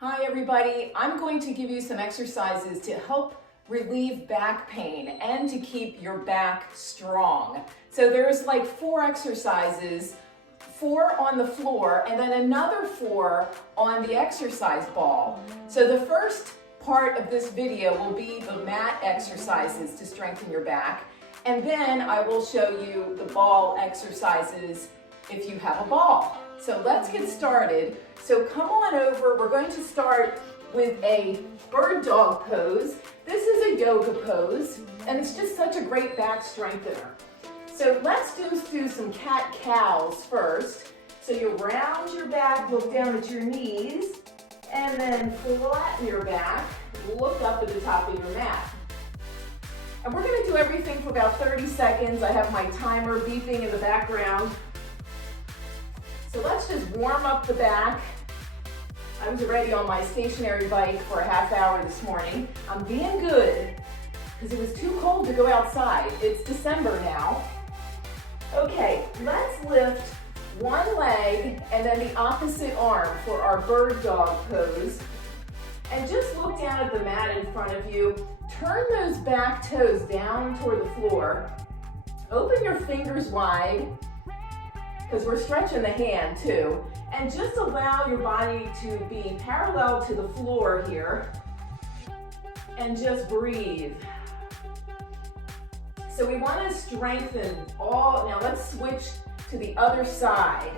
Hi everybody, I'm going to give you some exercises to help relieve back pain and to keep your back strong. So there's like 4 exercises, 4 on the floor and then another 4 on the exercise ball. So the first part of this video will be the mat exercises to strengthen your back, and then I will show you the ball exercises if you have a ball. So let's get started. So come on over. We're going to start with a bird dog pose. This is a yoga pose, and it's just such a great back strengthener. So let's do some cat-cows first. So you round your back, look down at your knees, and then flatten your back, look up at the top of your mat. And we're going to do everything for about 30 seconds. I have my timer beeping in the background. So let's just warm up the back. I was already on my stationary bike for a half hour this morning. I'm being good because it was too cold to go outside. It's December now. Okay, let's lift one leg and then the opposite arm for our bird dog pose. And just look down at the mat in front of you. Turn those back toes down toward the floor. Open your fingers wide, because we're stretching the hand too, and just allow your body to be parallel to the floor here, and just breathe. So we want to strengthen all. Now let's switch to the other side.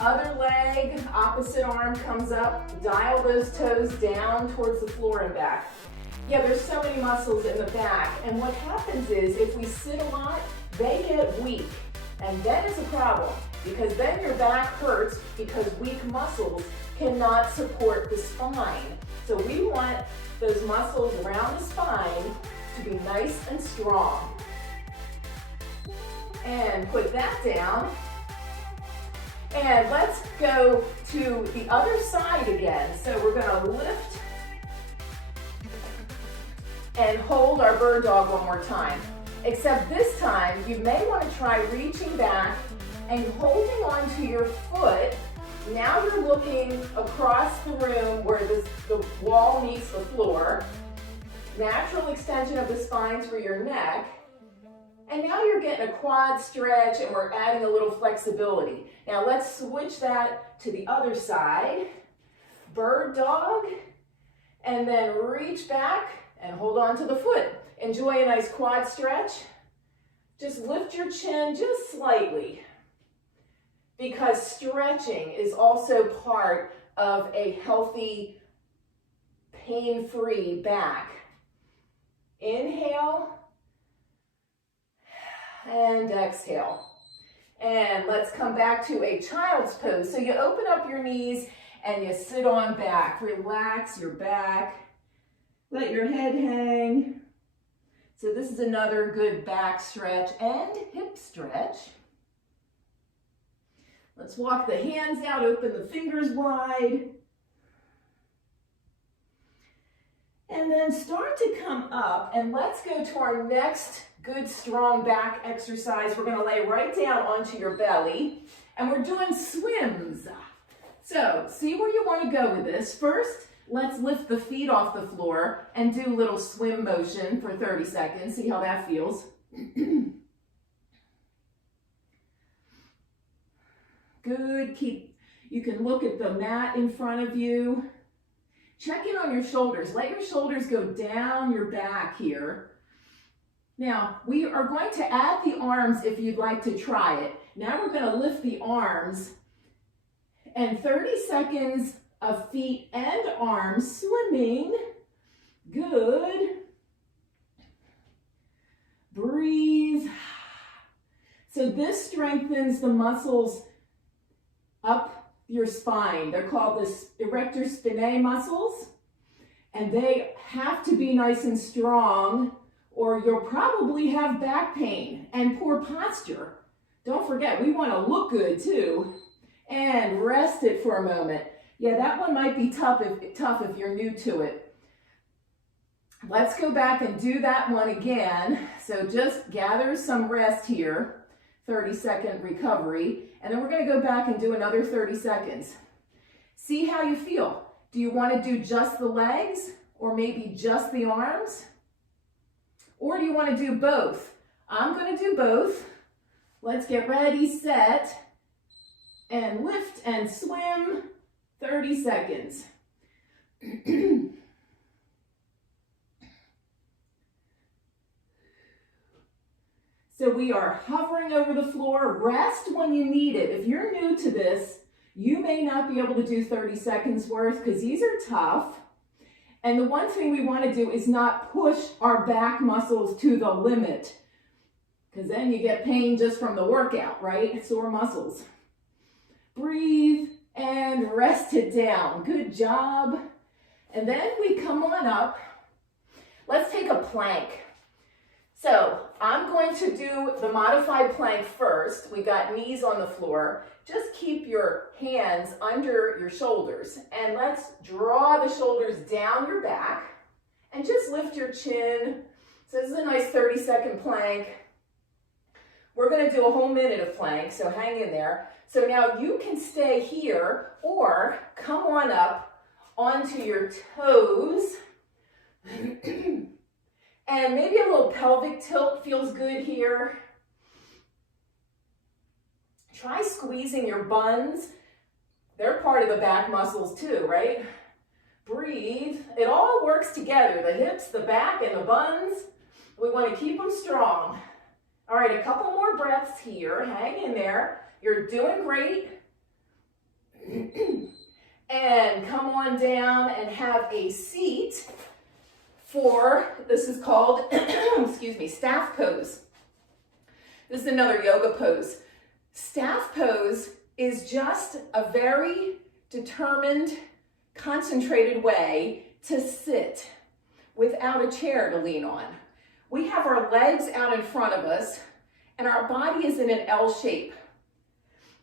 Other leg, opposite arm comes up, dial those toes down towards the floor and back. Yeah, there's so many muscles in the back, and what happens is if we sit a lot, they get weak, and then it's a problem. Because then your back hurts because weak muscles cannot support the spine. So we want those muscles around the spine to be nice and strong. And put that down. And let's go to the other side again. So we're going to lift and hold our bird dog one more time. Except this time, you may want to try reaching back and holding onto your foot. Now you're looking across the room where the wall meets the floor. Natural extension of the spine through your neck. And now you're getting a quad stretch and we're adding a little flexibility. Now let's switch that to the other side. Bird dog, and then reach back and hold on to the foot. Enjoy a nice quad stretch. Just lift your chin just slightly, because stretching is also part of a healthy, pain-free back. Inhale and exhale. And let's come back to a child's pose. So you open up your knees and you sit on back. Relax your back. Let your head hang. So this is another good back stretch and hip stretch. Let's walk the hands out, open the fingers wide. And then start to come up, and let's go to our next good strong back exercise. We're gonna lay right down onto your belly, and we're doing swims. So see where you wanna go with this. First, let's lift the feet off the floor and do a little swim motion for 30 seconds. See how that feels. Good. You can look at the mat in front of you. Check in on your shoulders. Let your shoulders go down your back here. Now, we are going to add the arms if you'd like to try it. Now we're going to lift the arms, and 30 seconds of feet and arms swimming. Good. Breathe. So this strengthens the muscles up your spine. They're called the erector spinae muscles, and they have to be nice and strong or you'll probably have back pain and poor posture. Don't forget, we want to look good too. And rest it for a moment. Yeah, that one might be tough if you're new to it. Let's go back and do that one again. So just gather some rest here. 30-second recovery, and then we're going to go back and do another 30 seconds. See how you feel. Do you want to do just the legs or maybe just the arms? Or do you want to do both? I'm going to do both. Let's get ready, set, and lift and swim 30 seconds. So we are hovering over the floor. Rest when you need it. If you're new to this, you may not be able to do 30 seconds worth because these are tough. And the one thing we want to do is not push our back muscles to the limit, because then you get pain just from the workout, right? Sore muscles. Breathe and rest it down. Good job. And then we come on up. Let's take a plank. So I'm going to do the modified plank first. We got knees on the floor. Just keep your hands under your shoulders and let's draw the shoulders down your back and just lift your chin. So this is a nice 30-second plank. We're going to do a whole minute of plank, so hang in there. So now you can stay here or come on up onto your toes. And maybe a little pelvic tilt feels good here. Try squeezing your buns. They're part of the back muscles too, right? Breathe. It all works together. The hips, the back, and the buns. We want to keep them strong. All right, a couple more breaths here. Hang in there. You're doing great. And come on down and have a seat for, this is called, excuse me, staff pose. This is another yoga pose. Staff pose is just a very determined, concentrated way to sit without a chair to lean on. We have our legs out in front of us and our body is in an L shape.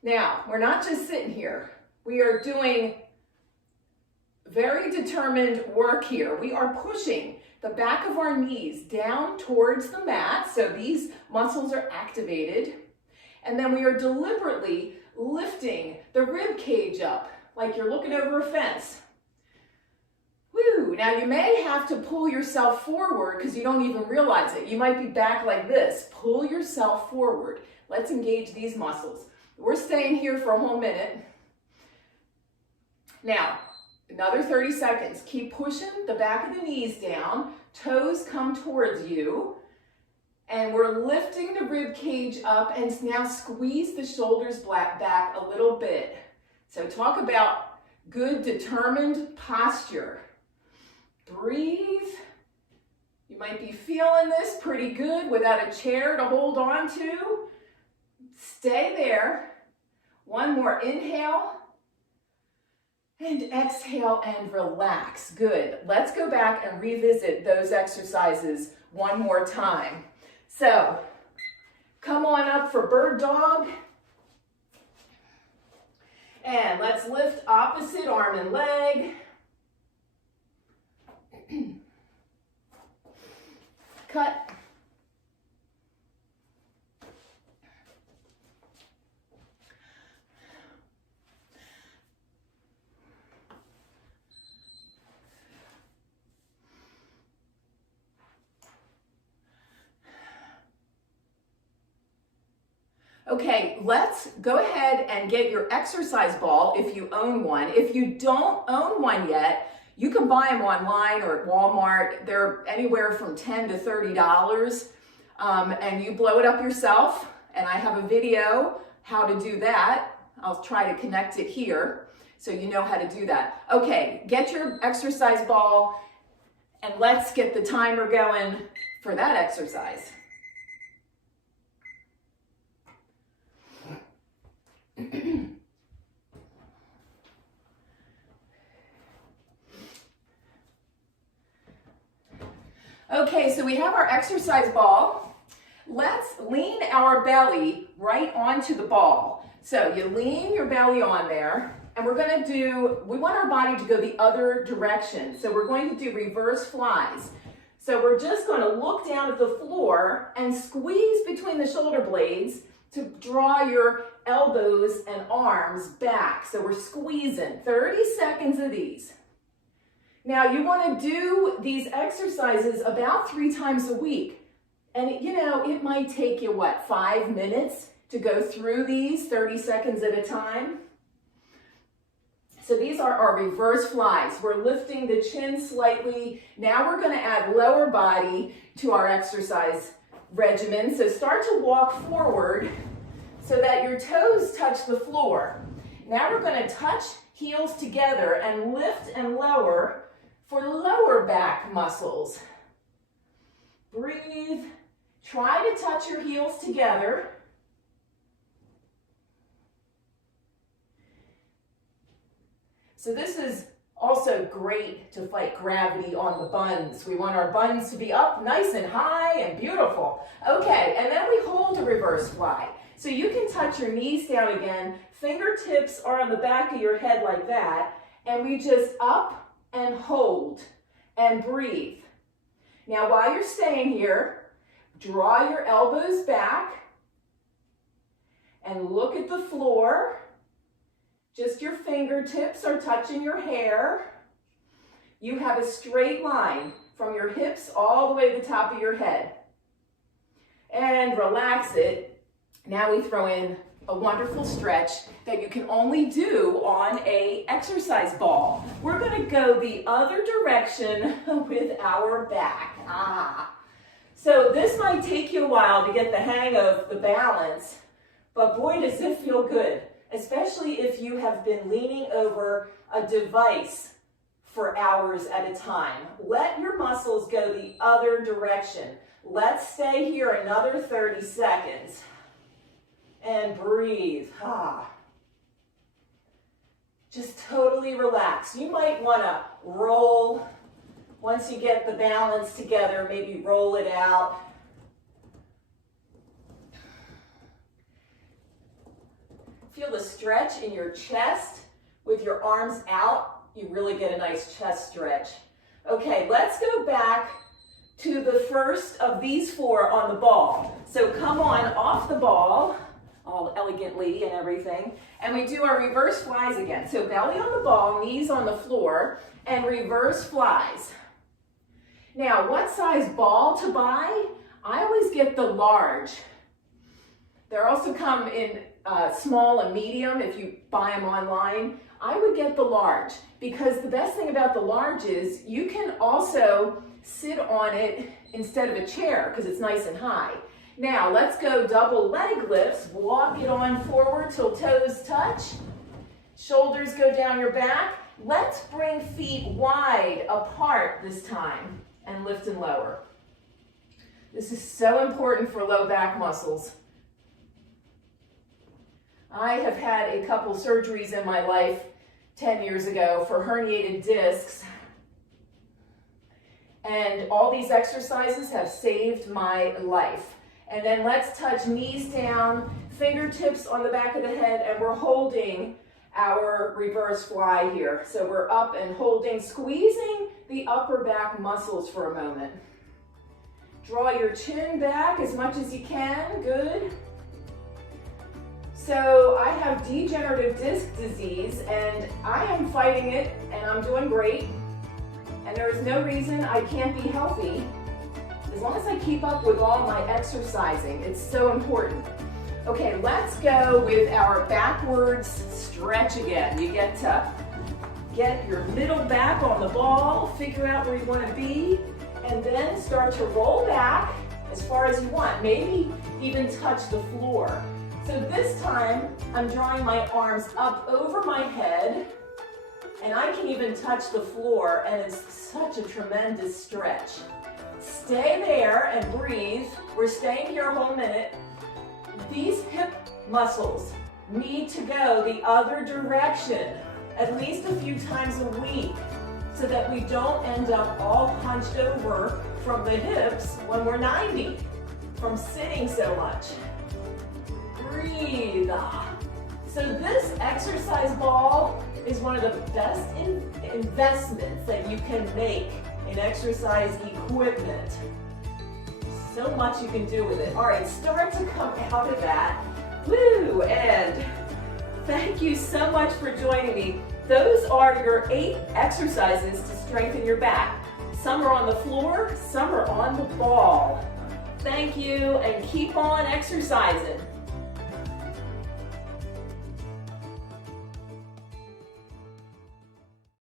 Now, we're not just sitting here. We are doing very determined work here. We are pushing the back of our knees down towards the mat, so these muscles are activated. And then we are deliberately lifting the rib cage up, like you're looking over a fence. Woo! Now you may have to pull yourself forward because you don't even realize it. You might be back like this. Pull yourself forward. Let's engage these muscles. We're staying here for a whole minute. Now, another 30 seconds. Keep pushing the back of the knees down. Toes come towards you. And we're lifting the rib cage up and now squeeze the shoulders back a little bit. So talk about good determined posture. Breathe. You might be feeling this pretty good without a chair to hold on to. Stay there. One more inhale. And exhale and relax. Good. Let's go back and revisit those exercises one more time. So, come on up for bird dog. And let's lift opposite arm and leg. Cut. Okay, let's go ahead and get your exercise ball if you own one. If you don't own one yet, you can buy them online or at Walmart. They're anywhere from $10 to $30. And you blow it up yourself. And I have a video how to do that. I'll try to connect it here so you know how to do that. Okay, get your exercise ball and let's get the timer going for that exercise. Okay, so we have our exercise ball. Let's lean our belly right onto the ball. So you lean your belly on there, and we want our body to go the other direction. So we're going to do reverse flies. So we're just going to look down at the floor and squeeze between the shoulder blades to draw your elbows and arms back. So we're squeezing 30 seconds of these. Now you want to do these exercises about 3 times a week. And you know, it might take you, what, 5 minutes to go through these 30 seconds at a time? So these are our reverse flies. We're lifting the chin slightly. Now we're going to add lower body to our exercise regimen. So start to walk forward so that your toes touch the floor. Now we're going to touch heels together and lift and lower for lower back muscles. Breathe. Try to touch your heels together. So this is also great to fight gravity on the buns. We want our buns to be up nice and high and beautiful. Okay, and then we hold a reverse fly. So you can touch your knees down again. Fingertips are on the back of your head like that. And we just up and hold and breathe. Now while you're staying here, draw your elbows back and look at the floor. Just your fingertips are touching your hair. You have a straight line from your hips all the way to the top of your head. And relax it. Now we throw in a wonderful stretch that you can only do on an exercise ball. We're going to go the other direction with our back. So this might take you a while to get the hang of the balance, but boy, does it feel good. Especially if you have been leaning over a device for hours at a time. Let your muscles go the other direction. Let's stay here another 30 seconds. And breathe. Just totally relax. You might want to roll. Once you get the balance together, maybe roll it out. Feel the stretch in your chest with your arms out. You really get a nice chest stretch. Okay, let's go back to the first of these 4 on the ball. So come on off the ball, all elegantly and everything, and we do our reverse flies again. So belly on the ball, knees on the floor, and reverse flies. Now, what size ball to buy? I always get the large. They also come in small and medium if you buy them online. I would get the large because the best thing about the large is you can also sit on it instead of a chair because it's nice and high. Now let's go double leg lifts. Walk it on forward till toes touch. Shoulders go down your back. Let's bring feet wide apart this time and lift and lower. This is so important for low back muscles. I have had a couple surgeries in my life 10 years ago for herniated discs. And all these exercises have saved my life. And then let's touch knees down, fingertips on the back of the head, and we're holding our reverse fly here. So we're up and holding, squeezing the upper back muscles for a moment. Draw your chin back as much as you can. Good. So I have degenerative disc disease and I am fighting it and I'm doing great. And there is no reason I can't be healthy as long as I keep up with all my exercising. It's so important. Okay, let's go with our backwards stretch again. You get to get your middle back on the ball, figure out where you want to be, and then start to roll back as far as you want. Maybe even touch the floor. So this time, I'm drawing my arms up over my head, and I can even touch the floor, and it's such a tremendous stretch. Stay there and breathe. We're staying here a whole minute. These hip muscles need to go the other direction at least a few times a week so that we don't end up all hunched over from the hips when we're 90 from sitting so much. Breathe. So this exercise ball is one of the best investments that you can make in exercise equipment. So much you can do with it. All right, start to come out of that. Woo! And thank you so much for joining me. those are your 8 exercises to strengthen your back. Some are on the floor, some are on the ball. Thank you, and keep on exercising.